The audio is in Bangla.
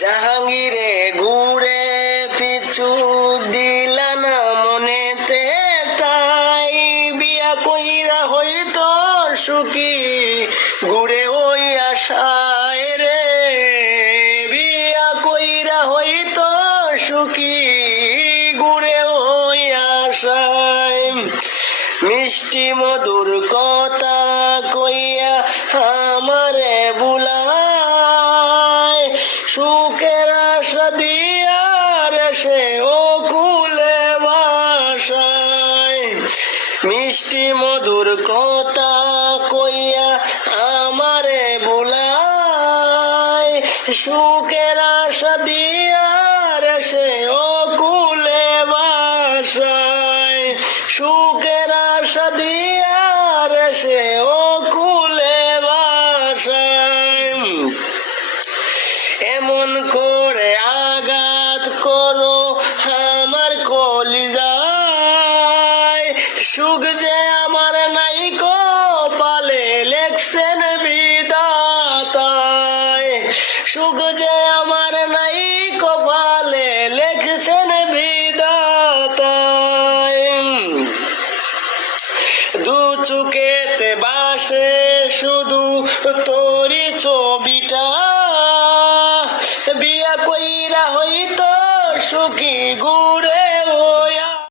জাহাঙ্গীরে ঘুরে পিছু দিলা না মনেতে, তাই বিয়া কইরা হইতো সুখী। ঘুরে ওই আশায় রে, বিয়া কইরা হইতো সুখী। ঘুরে ওই আশায়, মিষ্টি মধুর কথা কইয়া আমারে সুখের আশা দিয়া সে ও কুলে বাসায়। মিষ্টি মধুর কথা কইয়া আমারে বুলায় সুখের আশা দিয়া সে ও কুলে বাসায়। সুখের আশা দিয়া সে এমন করে আঘাত করো, আমার কলিজায়। সুখ যে আমার নাই পালে লেখছেন বিদাতায়। সুখ যে আমার নাই কপালে লেখছেন দু চুকেতে বাসে, শুধু তোরি ছবিটা কইরা হইতো সুখী গুড়ে।